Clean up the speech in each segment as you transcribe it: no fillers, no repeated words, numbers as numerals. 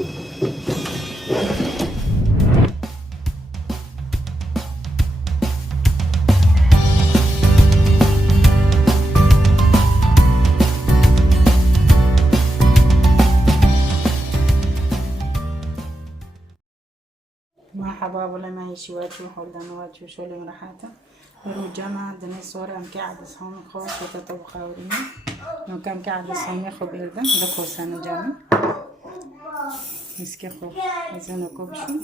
مرحبا والله ما هي شي واجو حولنا واجو شولي مرحاتا رو جمع دني صورة ام قاعد صومي خوش وتطبخ اوريني نو كم قاعد صومي خو بيردن دكو سنة جمع مسكي خو ازنو كوبشو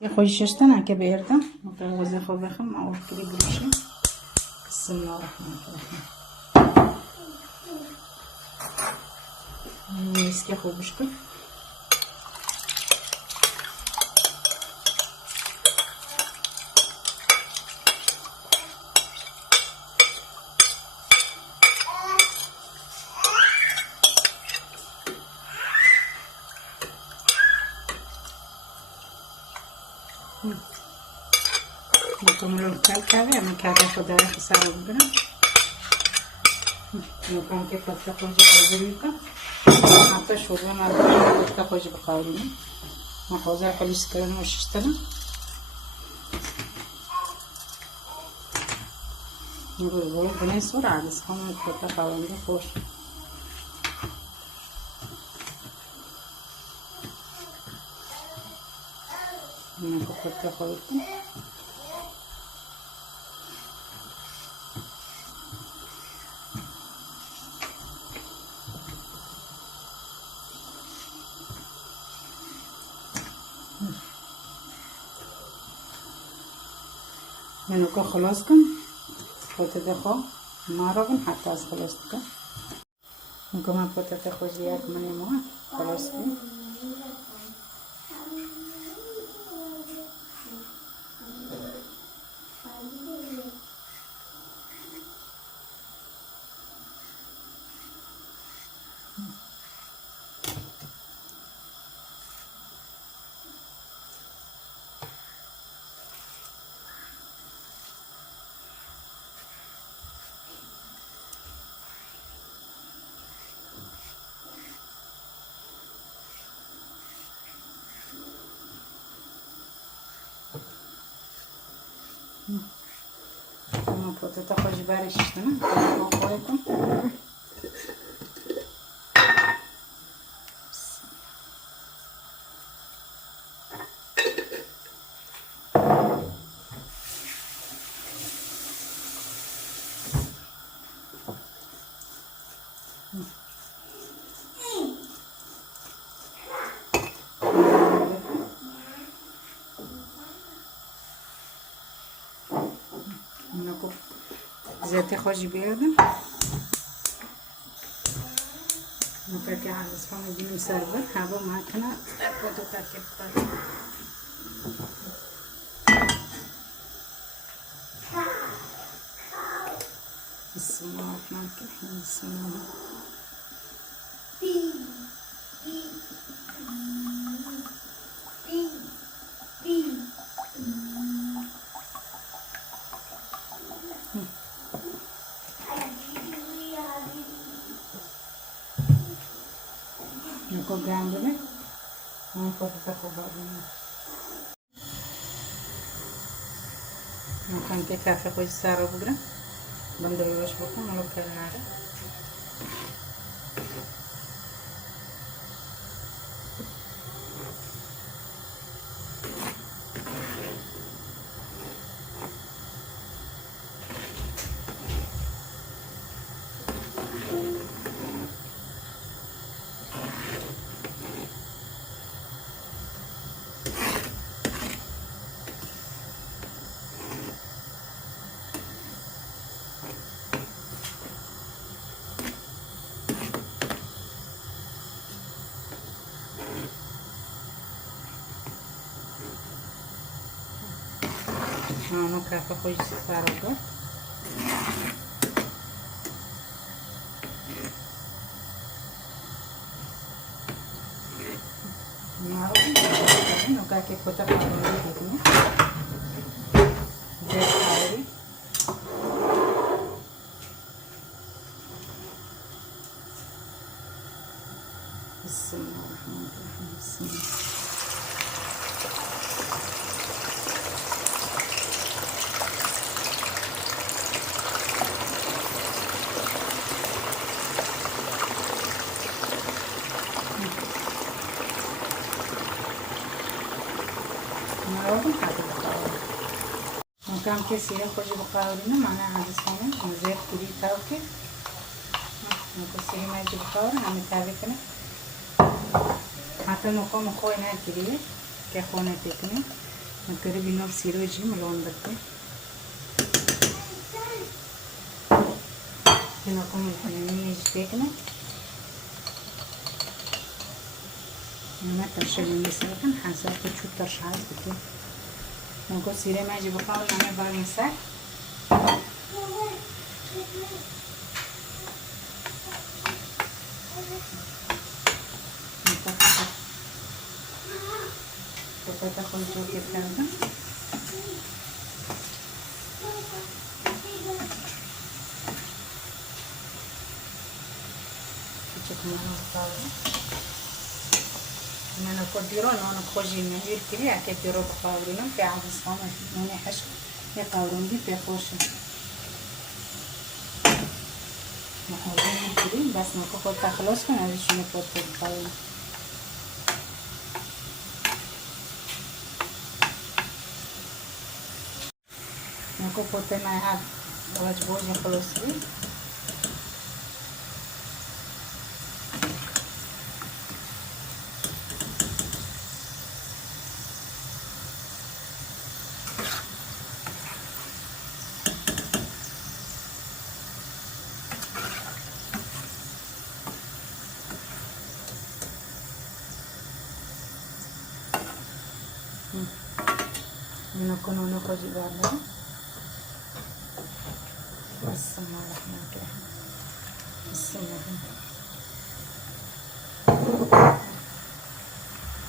يخوي ششتن هكا بيردن نو غزي خو بخم او كري بروشي بسم الله الرحمن الرحيم مسكي خو بشكل نكمل الكعكة من كعكة خضار خسارة بنا نكمل كيف تخرج بزريكا حتى شوربة ما تخرج بقاولنا محوزة حلي سكرنا وششتنا نقول بني صور عاد سخون نحط قاولنا خوش نحط خويكم منو خلاص کن پتته خو نارون حتی از خلاص کن میگم پتته خو زیاد منی ما خلاص کن ما پتته خوش برش کنم با خودتون زيتي خوش بيردن متاكي على صفون دي مسربر هابو ماكنا بدو تاكي بطاقي بسم الله الرحمن الرحيم بسم الله نكو جنبنا ونفوت بعضنا ممكن كافي خوش سارة بقرا بندري وش بكون ملو كلنارة no café خوش سارا no café kota pauli देखिए jet Pauli بسم الله الرحمن الرحيم. بسم الله. ممكن كسيرة خوشي بقاورنا معنا عدس هون زيت كلي تاوكي ممكن سيري ما يجي بقاور نعمل تاوكنا حتى مقام خوينا كلي كخونا تكني ممكن بينو بسيرو يجي ملون بدي بينكم الحنانية يجي تكني ما ترشلين بسرعة حسب شو ترشحات بدي ممكن سيرة ما يجي بقاور نعمل بعد مساء تاخذ جوكي بلاندا انا كديرو انا خوجي نهير كلي كديرو بقاورينو في عدس هون نوني حشو يقاورون دي في خوشي محورين كلي بس نكو تخلص كنا هذه شنو كنت بقاورين نكو كنت معها واجبوجي خلصي نكونو نكوجي بعدها بسم الله الرحمن الرحيم. بسم الله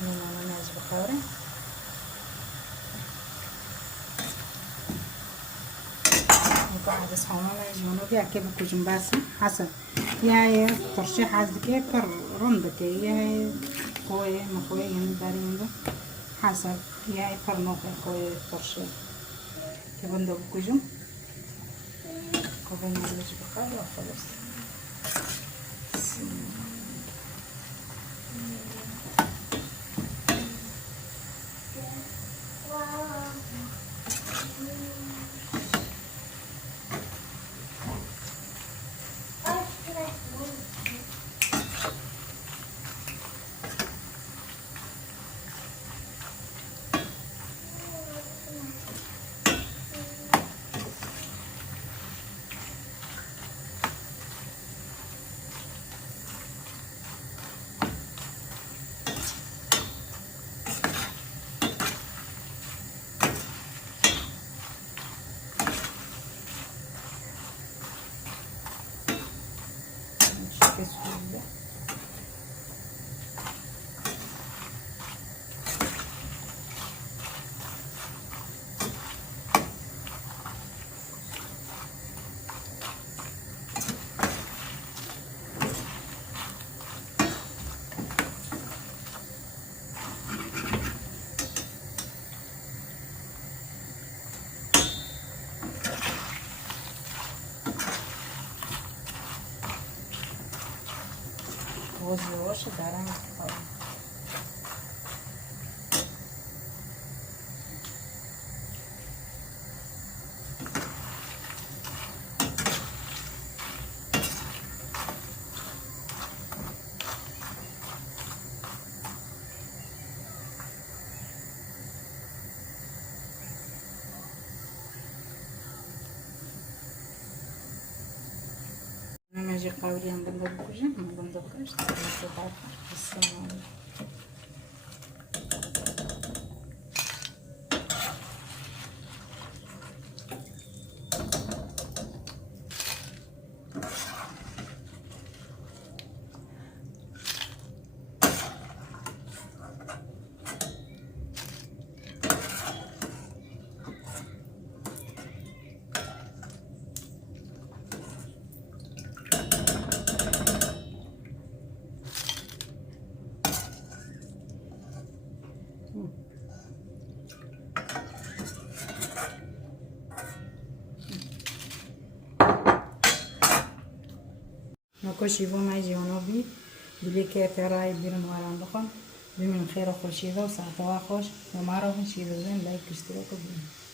نعمل ناجي بقاوري نقعد اسحونا نجمونو بيها كيف كوجن باسا حسب يا ترشيح عزدك كر رندك يا خوي مخوي يعني دارين ده حسب يا كرنوك خوي ترشيح كيف ندو كوجن كوبين نجي بقاوري وخلاص. بسم الله. Возле даром. نجي قاوريان بندبكوجا ما بندبكوش بسم الله. خوشی و ما جوانبی دلی که ترای بیرون وارم بخون ببینیم خیر و خوشی و ساعت و خوش و ما رو شیر بزن لایک اشتراک کنید.